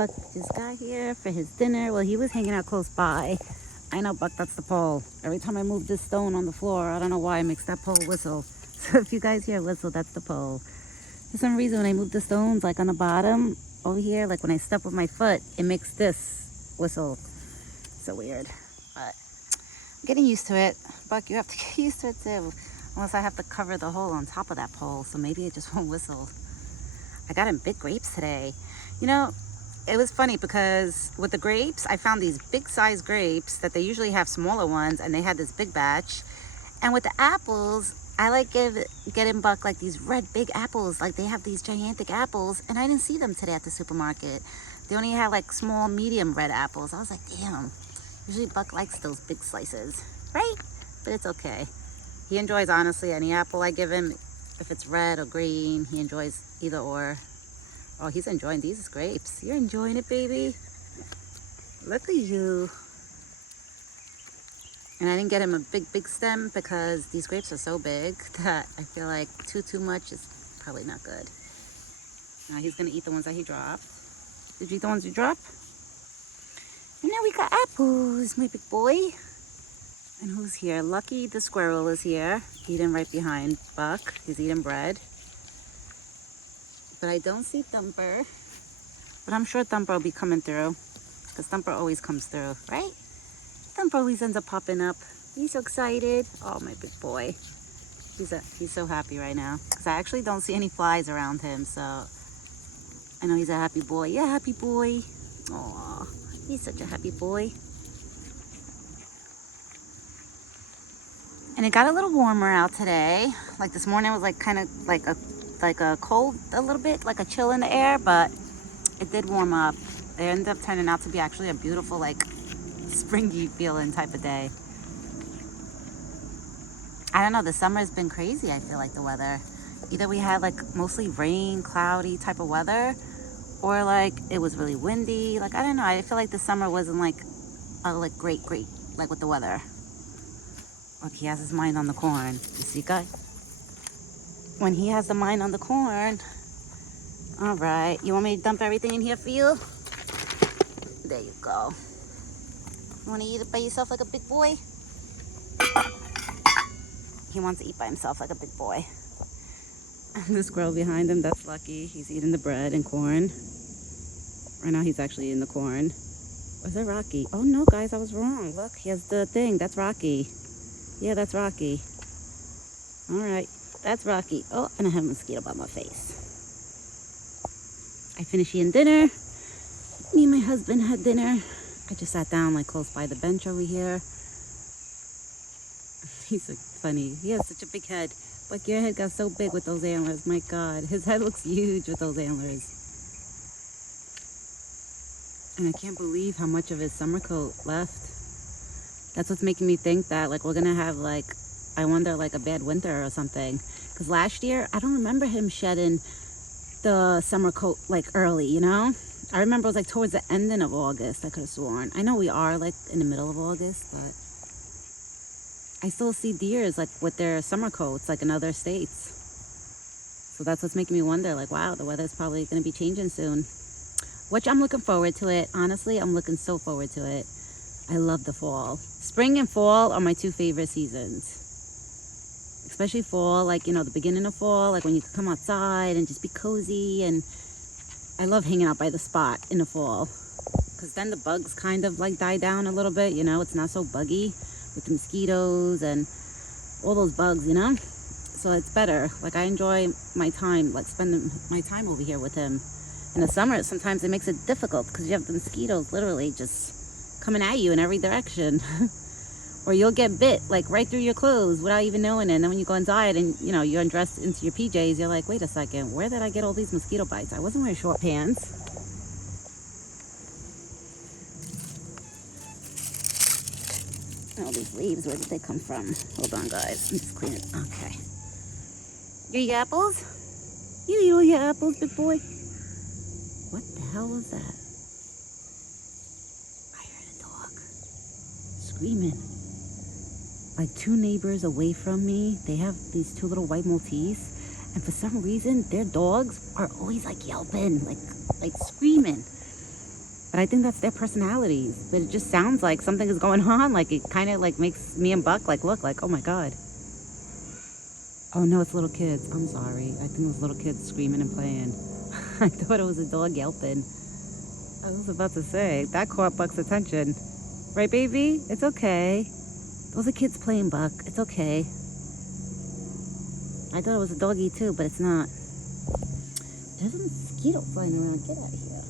Buck just got here for his dinner. Well, he was hanging out close by. I know, Buck, that's the pole. Every time I move this stone on the floor, I don't know why, it makes that pole whistle. So if you guys hear a whistle, that's the pole. For some reason, when I move the stones, like on the bottom over here, like when I step with my foot, it makes this whistle. So weird, but I'm getting used to it. Buck, you have to get used to it too. Unless I have to cover the hole on top of that pole, so maybe it just won't whistle. I got him big grapes today. You know, it was funny because with the grapes, I found these big size grapes that they usually have smaller ones, and they had this big batch. And with the apples, I like getting Buck like these red big apples, like they have these gigantic apples, and I didn't see them today at the supermarket. They only had like small, medium red apples. I was like, damn, usually Buck likes those big slices, right? But it's okay. He enjoys, honestly, any apple I give him. If it's red or green, he enjoys either or. Oh, he's enjoying these grapes. You're enjoying it, baby. Look at you. And I didn't get him a big stem because these grapes are so big that I feel like too much is probably not good. Now he's gonna eat the ones that he dropped. Did you eat the ones you dropped? And now we got apples, my big boy. And who's here? Lucky the squirrel is here, eating right behind Buck. He's eating bread. But I don't see Thumper. But I'm sure Thumper will be coming through, because Thumper always comes through, right? Thumper always ends up popping up. He's so excited. Oh, my big boy. He's so happy right now, because I actually don't see any flies around him, so I know he's a happy boy. Yeah, happy boy. Aw, he's such a happy boy. And it got a little warmer out today. Like this morning was like kind of like a cold a little bit, like a chill in the air, but it did warm up. It ended up turning out to be actually a beautiful, like springy feeling type of day. I don't know, the summer has been crazy. I feel like the weather. Either we had like mostly rain, cloudy type of weather, or like it was really windy. Like I don't know. I feel like the summer wasn't like great like with the weather. Look, he has his mind on the corn. You see, guy? When he has the mind on the corn. All right. You want me to dump everything in here for you? There you go. You want to eat it by yourself like a big boy? He wants to eat by himself like a big boy. And the squirrel behind him, that's Lucky. He's eating the bread and corn. Right now he's actually eating the corn. Or is that Rocky? Oh, no, guys, I was wrong. Look, he has the thing. That's Rocky. Yeah, that's Rocky. All right, that's Rocky. Oh, and I have a mosquito by my face. I finished eating dinner. Me and my husband had dinner. I just sat down like close by the bench over here. He's so funny. He has such a big head. Like your head got so big with those antlers. My God, his head looks huge with those antlers. And I can't believe how much of his summer coat left. That's what's making me think that like we're gonna have like, I wonder, like a bad winter or something. Because last year, I don't remember him shedding the summer coat like early, you know? I remember it was like towards the ending of August, I could have sworn. I know we are like in the middle of August, but I still see deers like with their summer coats like in other states. So that's what's making me wonder, like, wow, the weather's probably gonna be changing soon. Which I'm looking forward to it. Honestly, I'm looking so forward to it. I love the fall. Spring and fall are my two favorite seasons. Especially fall, like, you know, the beginning of fall, like when you can come outside and just be cozy. And I love hanging out by the spot in the fall. Because then the bugs kind of like die down a little bit, you know. It's not so buggy with the mosquitoes and all those bugs, you know. So it's better. Like I enjoy my time, like spending my time over here with him. In the summer, sometimes it makes it difficult because you have the mosquitoes literally just coming at you in every direction. Or you'll get bit like right through your clothes without even knowing it. And then when you go inside and you know you're undressed into your PJs, you're like, wait a second, where did I get all these mosquito bites? I wasn't wearing short pants. All these leaves, where did they come from? Hold on, guys, I'm just cleaning. Okay. You eat apples? You eat all your apples, big boy? What the hell was that? I heard a dog screaming. Like 2 neighbors away from me, they have these 2 little white Maltese, and for some reason their dogs are always like yelping, like screaming. But I think that's their personalities. But it just sounds like something is going on. Like it kind of like makes me and Buck like look like, oh my God. Oh no, it's little kids. I'm sorry. I think it was little kids screaming and playing. I thought it was a dog yelping. I was about to say, that caught Buck's attention. Right, baby? It's okay. Those are kids playing, Buck. It's okay. I thought it was a doggy too, but it's not. There's a mosquito flying around. Get out of here.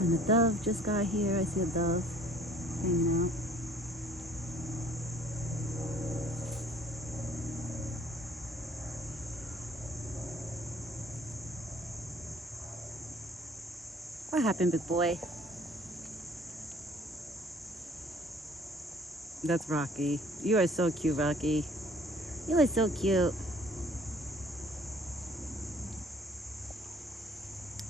And a dove just got here. I see a dove hanging out. What happened, big boy? That's Rocky. You are so cute, Rocky. You are so cute.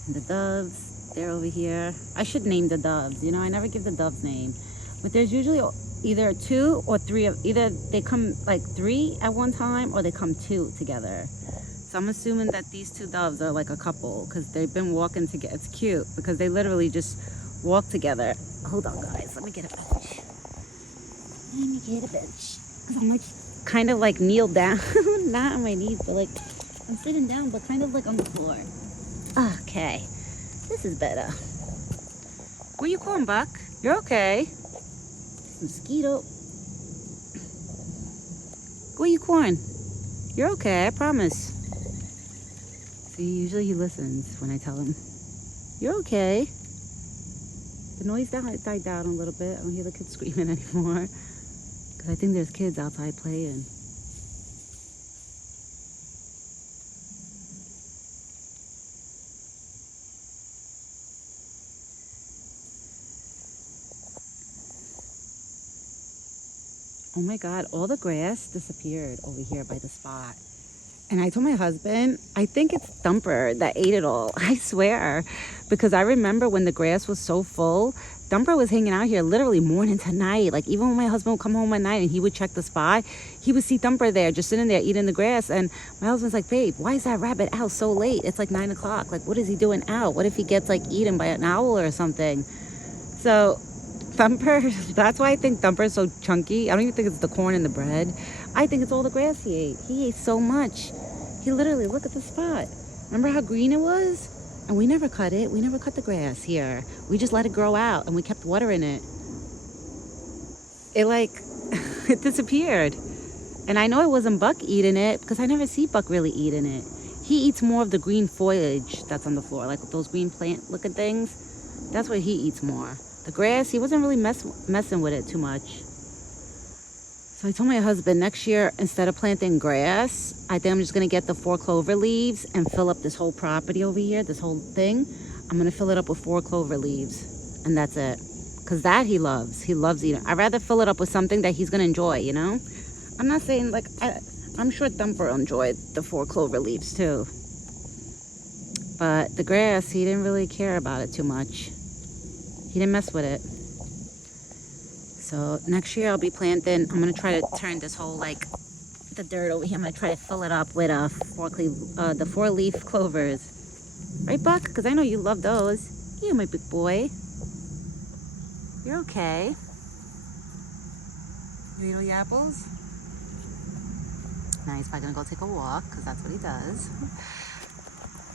And the doves, they're over here. I should name the doves. You know, I never give the doves name. But there's usually either 2 or 3 of, either they come like 3 at one time or they come 2 together. So I'm assuming that these 2 doves are like a couple because they've been walking together. It's cute because they literally just walk together. Hold on, guys. Let me get a bench. Let me get a bench. Because I'm like kind of like kneel down. Not on my knees, but like I'm sitting down, but kind of like on the floor. Okay. This is better. Where you going, Buck? You're okay. Mosquito. Where you going? You're okay, I promise. See, usually he listens when I tell him, you're okay. The noise died down a little bit. I don't hear the kids screaming anymore. Because I think there's kids outside playing. Oh my God, all the grass disappeared over here by the spot. And I told my husband, I think it's Thumper that ate it all. I swear. Because I remember when the grass was so full, Thumper was hanging out here literally morning to night. Like even when my husband would come home at night and he would check the spot, he would see Thumper there just sitting there eating the grass. And my husband's like, babe, why is that rabbit out so late? It's like 9 o'clock. Like what is he doing out? What if he gets like eaten by an owl or something? So Thumper, that's why I think Thumper is so chunky. I don't even think it's the corn and the bread. I think it's all the grass he ate. He ate so much. He literally, look at the spot. Remember how green it was? And we never cut it. We never cut the grass here. We just let it grow out and we kept watering it. It like, it disappeared. And I know it wasn't Buck eating it because I never see Buck really eating it. He eats more of the green foliage that's on the floor, like those green plant looking things. That's what he eats more. The grass, he wasn't really messing with it too much. So I told my husband next year, instead of planting grass, I think I'm just going to get the 4 clover leaves and fill up this whole property over here, this whole thing. I'm going to fill it up with 4 clover leaves. And that's it. Because that he loves. He loves eating. I'd rather fill it up with something that he's going to enjoy, you know? I'm not saying, like, I'm sure Thumper enjoyed the 4 clover leaves too. But the grass, he didn't really care about it too much. He didn't mess with it. So next year I'll be planting. I'm gonna try to turn this whole like the dirt over here. I'm gonna try to fill it up with the 4-leaf clovers. Right, Buck? Because I know you love those. You, my big boy. You're okay. You eat all your apples? Now he's probably gonna go take a walk because that's what he does.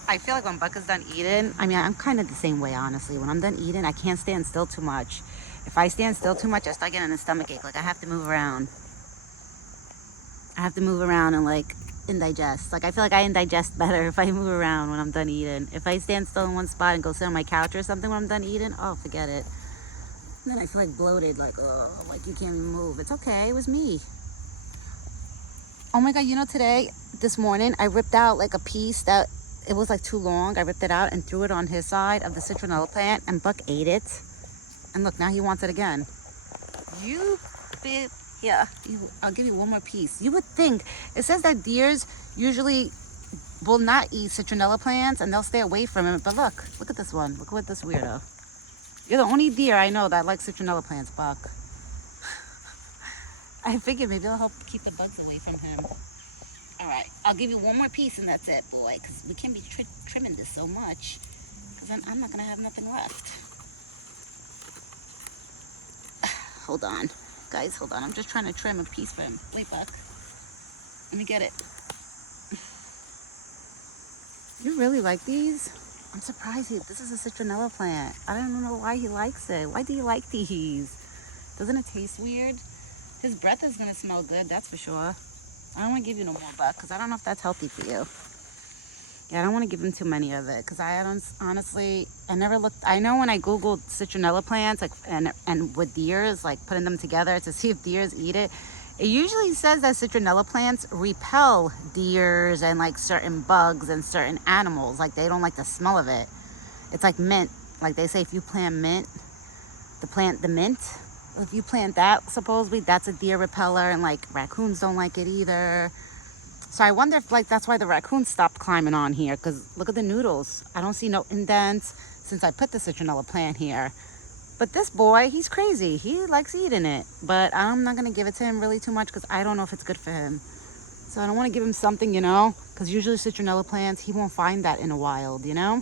I feel like when Buck is done eating, I mean, I'm kind of the same way, honestly. When I'm done eating, I can't stand still too much. If I stand still too much, I start getting a stomachache. Like, I have to move around. I have to move around and, like, indigest. Like, I feel like I indigest better if I move around when I'm done eating. If I stand still in one spot and go sit on my couch or something when I'm done eating, oh, forget it. And then I feel like bloated, like, oh, like you can't even move. It's okay, it was me. Oh my God, you know, this morning, I ripped out, like, a piece that, it was, like, too long. I ripped it out and threw it on his side of the citronella plant, and Buck ate it. And look, now he wants it again. You bit, yeah, I'll give you one more piece. You would think, it says that deers usually will not eat citronella plants and they'll stay away from it. But look at this one. Look at this weirdo. You're the only deer I know that likes citronella plants, Buck. I figured maybe it'll help keep the bugs away from him. All right, I'll give you one more piece and that's it, boy, because we can't be trimming this so much, because then I'm not going to have nothing left. Hold on. Guys, hold on. I'm just trying to trim a piece for him. Wait, Buck. Let me get it. You really like these? I'm surprised. This is a citronella plant. I don't know why he likes it. Why do you like these? Doesn't it taste weird? His breath is going to smell good, that's for sure. I don't want to give you no more, Buck, because I don't know if that's healthy for you. Yeah, I don't want to give him too many of it, because I don't, honestly, I never looked. I know when I Googled citronella plants, like, and with deers, like putting them together to see if deers eat it, it usually says that citronella plants repel deers and like certain bugs and certain animals. Like they don't like the smell of it. It's like mint. Like they say if you plant mint, the mint, if you plant that, supposedly that's a deer repeller, and like raccoons don't like it either. So I wonder if like that's why the raccoons stopped climbing on here, because look at the noodles. I don't see no indents since I put the citronella plant here. But this boy, he's crazy. He likes eating it, but I'm not gonna give it to him really too much because I don't know if it's good for him. So I don't want to give him something, you know, because usually citronella plants, he won't find that in the wild, you know.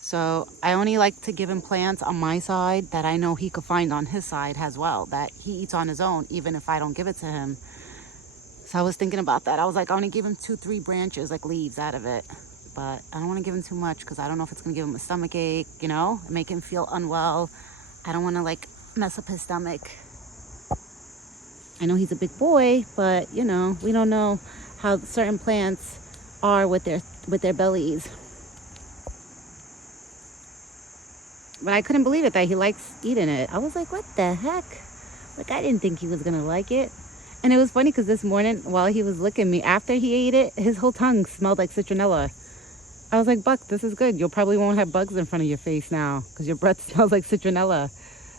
So I only like to give him plants on my side that I know he could find on his side as well, that he eats on his own, even if I don't give it to him. So I was thinking about that. I was like, I want to give him 2-3 branches, like leaves out of it. But I don't want to give him too much because I don't know if it's going to give him a stomach ache, you know, and make him feel unwell. I don't want to like mess up his stomach. I know he's a big boy, but you know, we don't know how certain plants are with their bellies. But I couldn't believe it that he likes eating it. I was like, what the heck? Like, I didn't think he was going to like it. And it was funny because this morning, while he was licking me, after he ate it, his whole tongue smelled like citronella. I was like, Buck, this is good. You probably won't have bugs in front of your face now because your breath smells like citronella.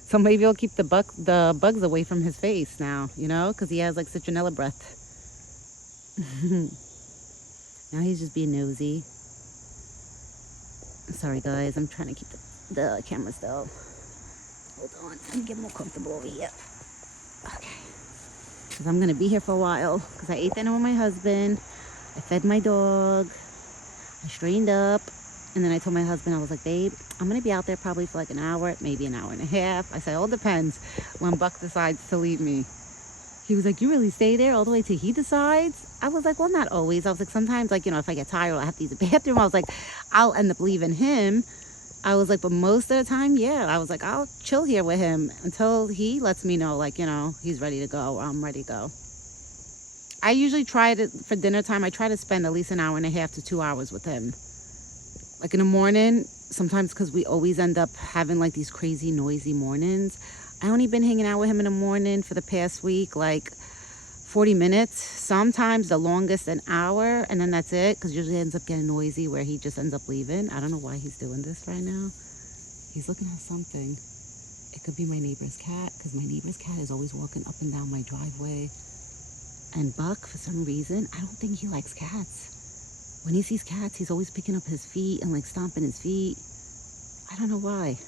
So maybe you'll keep the bugs away from his face now, you know, because he has like citronella breath. Now he's just being nosy. Sorry, guys. I'm trying to keep the camera still. Hold on. Let me get more comfortable over here. Okay. Because I'm going to be here for a while because I ate dinner with my husband. I fed my dog. I straightened up. And then I told my husband, I was like, babe, I'm going to be out there probably for like an hour, maybe an hour and a half. I said, all depends when Buck decides to leave me. He was like, you really stay there all the way till he decides? I was like, well, not always. I was like, sometimes, like, you know, if I get tired or I have to use the bathroom, I was like, I'll end up leaving him. I was like, but most of the time, yeah. I was like, I'll chill here with him until he lets me know, like, you know, he's ready to go or I'm ready to go. I usually try to, for dinner time, I try to spend at least an hour and a half to 2 hours with him. Like in the morning, sometimes because we always end up having like these crazy noisy mornings. I only been hanging out with him in the morning for the past week, like 40 minutes. Sometimes the longest an hour, and then that's it, because usually it ends up getting noisy where he just ends up leaving. I don't know why he's doing this right now. He's looking at something. It could be my neighbor's cat, because my neighbor's cat is always walking up and down my driveway. And Buck, for some reason, I don't think he likes cats. When he sees cats, he's always picking up his feet and like stomping his feet. I don't know why.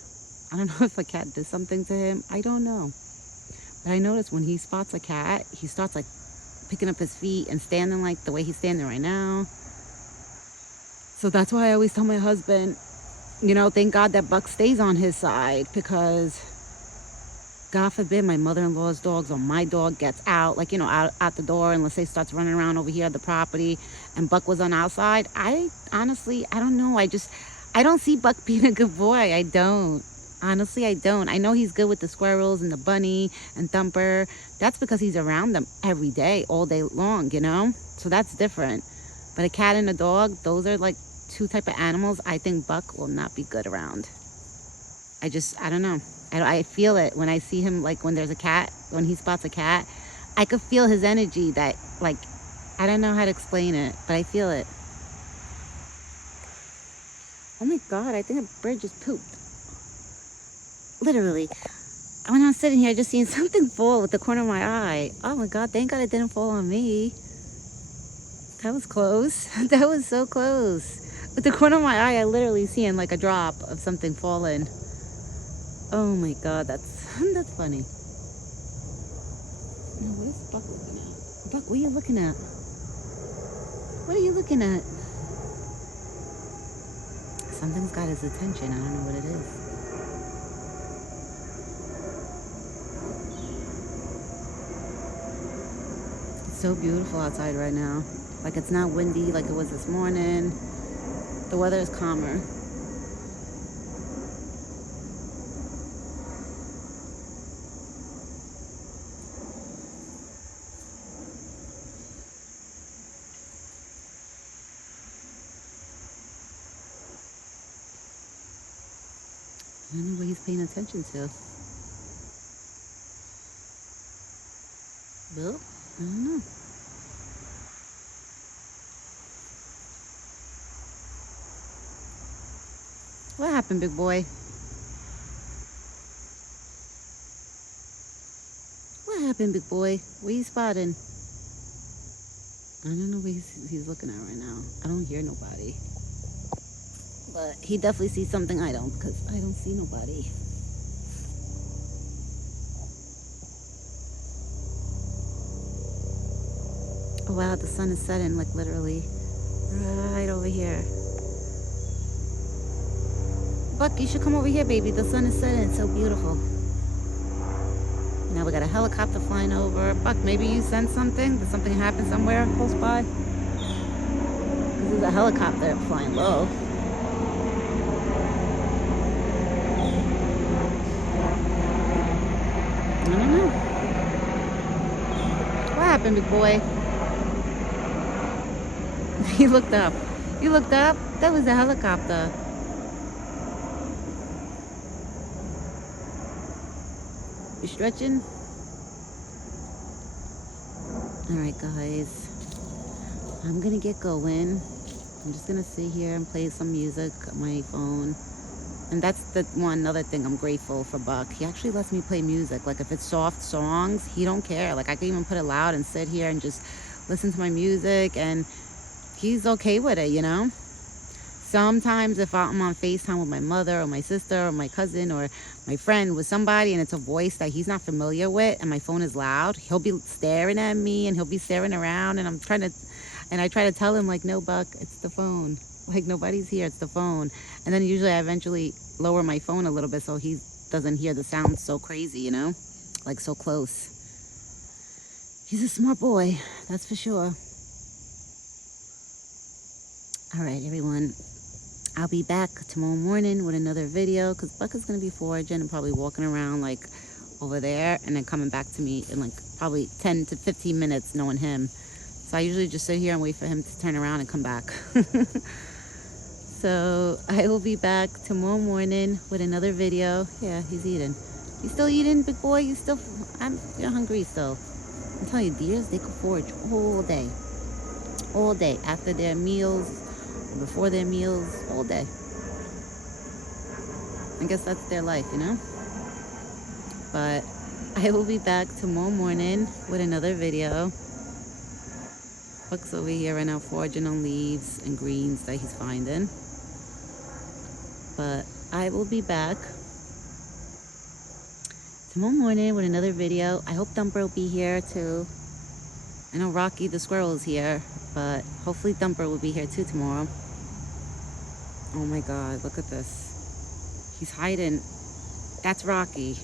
I don't know if a cat did something to him. I don't know. But I noticed when he spots a cat, he starts like picking up his feet and standing like the way he's standing right now. So that's why I always tell my husband, you know, thank God that Buck stays on his side, because God forbid my mother-in-law's dogs or my dog gets out, like, you know, out the door, and let's say starts running around over here at the property and Buck was on outside. I honestly, I don't know. I don't see Buck being a good boy. I don't. Honestly, I don't. I know he's good with the squirrels and the bunny and Thumper. That's because he's around them every day, all day long, you know? So that's different. But a cat and a dog, those are like two type of animals I think Buck will not be good around. I don't know. I feel it when I see him, like when there's a cat, when he spots a cat, I could feel his energy that, like, I don't know how to explain it, but I feel it. Oh my God, I think a bird just pooped. Literally. When I was sitting here, I just seen something fall with the corner of my eye. Oh my God, thank God it didn't fall on me. That was close. That was so close. With the corner of my eye, I literally seen like a drop of something falling. Oh my God, that's funny. Now, what is Buck looking at? Buck, what are you looking at? What are you looking at? Something's got his attention. I don't know what it is. It's so beautiful outside right now. Like, it's not windy like it was this morning. The weather is calmer. I don't know what he's paying attention to. Well, I don't know. What happened, big boy? What happened, big boy? Where you spotting? I don't know what he's looking at right now. I don't hear nobody. But he definitely sees something I don't, because I don't see nobody. Oh wow, the sun is setting, like literally right over here. Buck, you should come over here, baby. The sun is setting. It's so beautiful. Now we got a helicopter flying over. Buck, maybe you sense something? Did something happen somewhere close by? This is a helicopter flying low. I don't know. What happened, big boy? He looked up. You looked up? That was a helicopter. You stretching? Alright, guys. I'm gonna get going. I'm just gonna sit here and play some music on my phone. And that's the one other thing I'm grateful for Buck. He actually lets me play music. Like, if it's soft songs, he don't care. Like, I can even put it loud and sit here and just listen to my music, and he's okay with it, you know? Sometimes if I'm on FaceTime with my mother or my sister or my cousin or my friend with somebody and it's a voice that he's not familiar with and my phone is loud, he'll be staring at me and he'll be staring around, and I try to tell him, like, no, Buck, it's the phone. Like, nobody's here, it's the phone. And then usually I eventually lower my phone a little bit so he doesn't hear the sound so crazy, you know? Like, so close. He's a smart boy, that's for sure. All right, everyone. I'll be back tomorrow morning with another video, because Buck is going to be foraging and probably walking around, like, over there, and then coming back to me in, like, probably 10 to 15 minutes, knowing him. So I usually just sit here and wait for him to turn around and come back. So I will be back tomorrow morning with another video. Yeah, he's eating. You still eating, big boy? You're hungry still. I'm telling you, deers, they could forage all day. All day. After their meals, before their meals, all day. I guess that's their life, you know? But I will be back tomorrow morning with another video. Buck's over here right now foraging on leaves and greens that he's finding. But I will be back tomorrow morning with another video. I hope Thumper will be here too. I know Rocky the squirrel is here, but hopefully Thumper will be here too tomorrow. Oh my God, look at this. He's hiding. That's Rocky.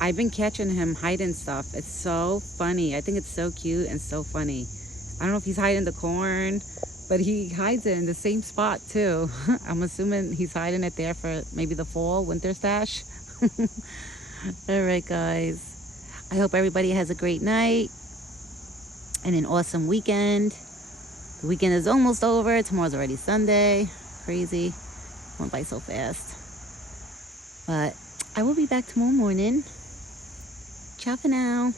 I've been catching him hiding stuff. It's so funny. I think it's so cute and so funny. I don't know if he's hiding the corn, but he hides it in the same spot too. I'm assuming he's hiding it there for maybe the fall, winter stash. All right, guys. I hope everybody has a great night and an awesome weekend. The weekend is almost over. Tomorrow's already Sunday. Crazy. Went by so fast. But I will be back tomorrow morning. Ciao for now.